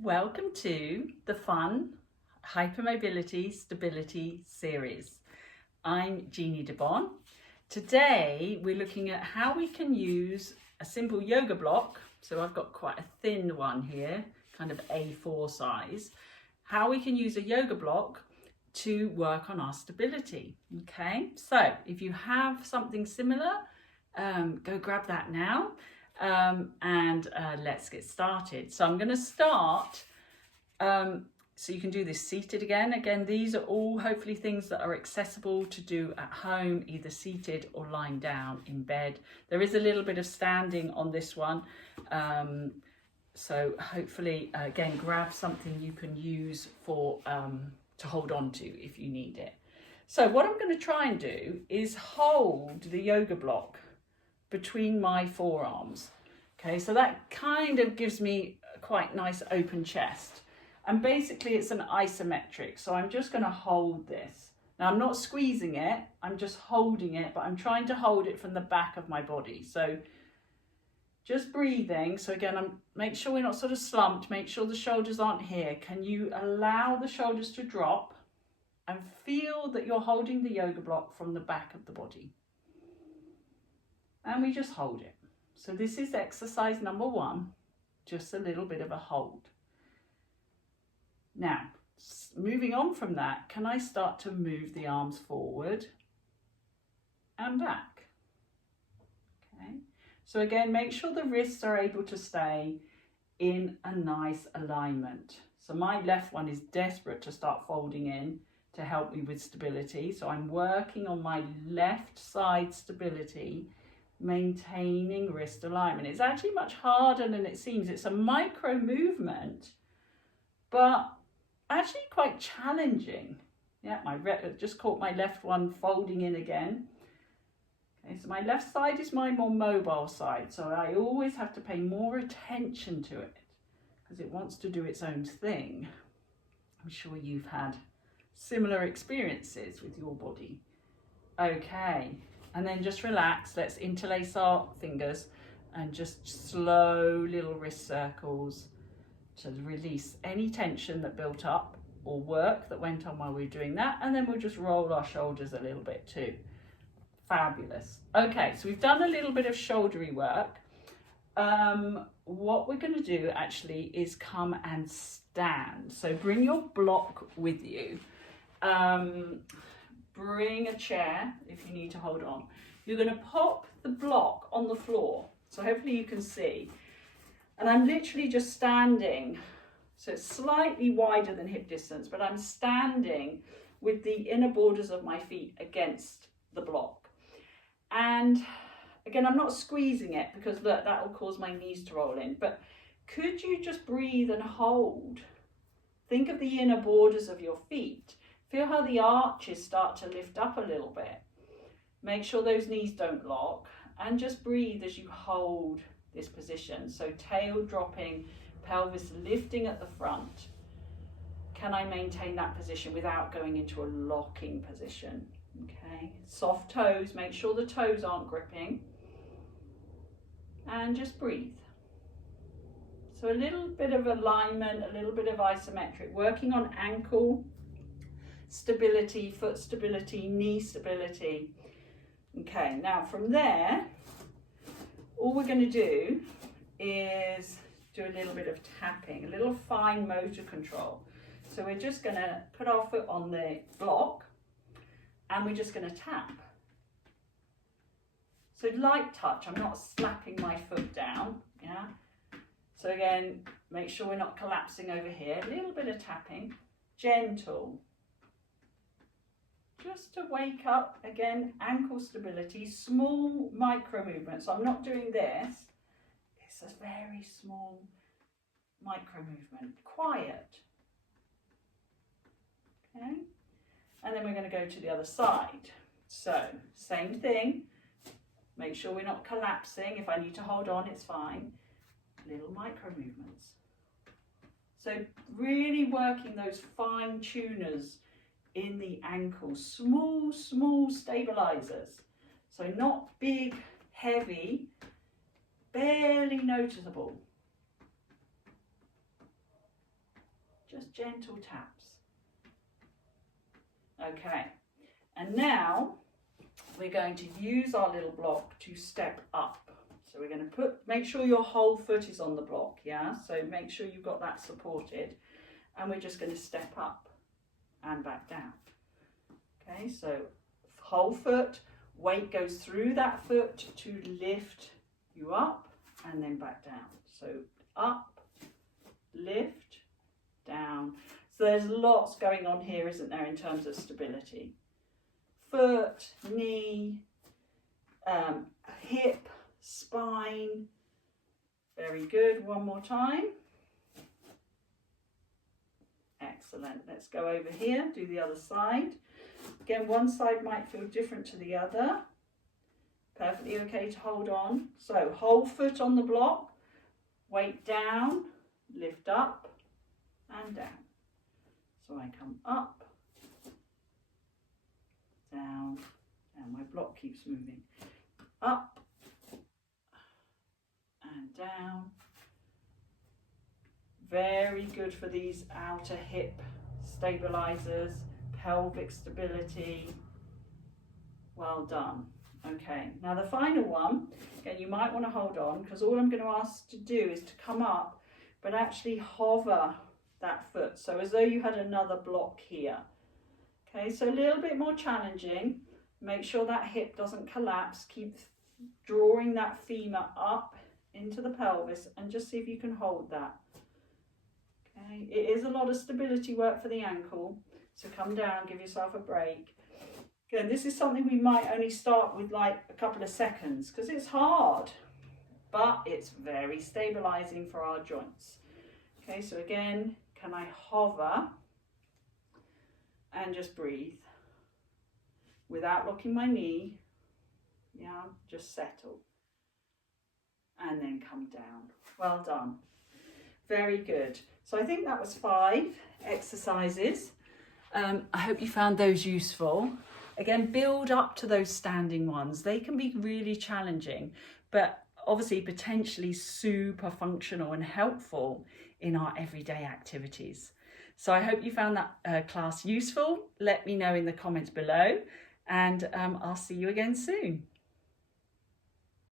Welcome to the fun Hypermobility Stability series. I'm Jeannie DeBon. Today we're looking at how we can use a simple yoga block. So I've got quite a thin one here, kind of A4 size. How we can use a yoga block to work on our stability. Okay, so if you have something similar, go grab that now. Let's get started. So I'm going to start, so you can do this seated again. Again, these are all hopefully things that are accessible to do at home, either seated or lying down in bed. There is a little bit of standing on this one. So hopefully, again, grab something you can use for to hold on to if you need it. So what I'm going to try and do is hold the yoga block between my forearms. Okay, so that kind of gives me a quite nice open chest. And basically it's an isometric. So I'm just going to hold this. Now I'm not squeezing it, I'm just holding it, but I'm trying to hold it from the back of my body. So just breathing. So again, make sure we're not sort of slumped, make sure the shoulders aren't here. Can you allow the shoulders to drop and feel that you're holding the yoga block from the back of the body? And we just hold it. So this is exercise number 1, just a little bit of a hold. Now, moving on from that, can I start to move the arms forward and back? Okay. So again, make sure the wrists are able to stay in a nice alignment. So my left one is desperate to start folding in to help me with stability. So I'm working on my left side stability, maintaining wrist alignment. It's actually much harder than it seems. It's a micro movement, but actually quite challenging. Yeah, just caught my left one folding in again. Okay, so my left side is my more mobile side, so I always have to pay more attention to it because it wants to do its own thing. I'm sure you've had similar experiences with your body. Okay. And then just relax, let's interlace our fingers and just slow little wrist circles to release any tension that built up or work that went on while we were doing that. And then we'll just roll our shoulders a little bit too. Fabulous. Okay, so we've done a little bit of shouldery work. What we're going to do actually is come and stand. So bring your block with you. Bring a chair if you need to hold on. You're going to pop the block on the floor. So hopefully you can see. And I'm literally just standing. So it's slightly wider than hip distance, but I'm standing with the inner borders of my feet against the block. And again, I'm not squeezing it because that will cause my knees to roll in. But could you just breathe and hold? Think of the inner borders of your feet. Feel how the arches start to lift up a little bit. Make sure those knees don't lock and just breathe as you hold this position. So tail dropping, pelvis lifting at the front. Can I maintain that position without going into a locking position? Okay, soft toes, make sure the toes aren't gripping. And just breathe. So a little bit of alignment, a little bit of isometric, working on ankle stability, foot stability, knee stability. Okay, now from there, all we're going to do is do a little bit of tapping, a little fine motor control. So we're just going to put our foot on the block and we're just going to tap. So light touch, I'm not slapping my foot down, yeah? So again, make sure we're not collapsing over here, a little bit of tapping, gentle. Just to wake up, again, ankle stability, small micro movements. So I'm not doing this. It's a very small micro movement, quiet. Okay, and then we're going to go to the other side. So same thing. Make sure we're not collapsing. If I need to hold on, it's fine. Little micro movements. So really working those fine tuners in the ankle, small stabilizers. So not big, heavy, barely noticeable. just gentle taps. Okay, and now we're going to use our little block to step up. So we're going to make sure your whole foot is on the block, yeah? So make sure you've got that supported. And we're just going to step up and back down. Okay, so whole foot, weight goes through that foot to lift you up and then back down. So up, lift, down. So there's lots going on here, isn't there, in terms of stability. Foot, knee, hip, spine. Very good. One more time. Excellent. Let's go over here, do the other side. Again, one side might feel different to the other. Perfectly okay to hold on. So whole foot on the block, weight down, lift up and down. So I come up, down, and my block keeps moving. Up and down. Very good for these outer hip stabilizers, pelvic stability. Well done. Okay, now the final one, again, you might want to hold on because all I'm going to ask to do is to come up, but actually hover that foot. So as though you had another block here. Okay, so a little bit more challenging. Make sure that hip doesn't collapse. Keep drawing that femur up into the pelvis and just see if you can hold that. Okay, it is a lot of stability work for the ankle, so come down, give yourself a break. Again, this is something we might only start with like a couple of seconds because it's hard, but it's very stabilizing for our joints. Okay, so again, can I hover and just breathe without locking my knee? Yeah, just settle and then come down. Well done. Very good. So I think that was 5 exercises. I hope you found those useful. Again, build up to those standing ones. They can be really challenging, but obviously potentially super functional and helpful in our everyday activities. So I hope you found that class useful. Let me know in the comments below, and I'll see you again soon.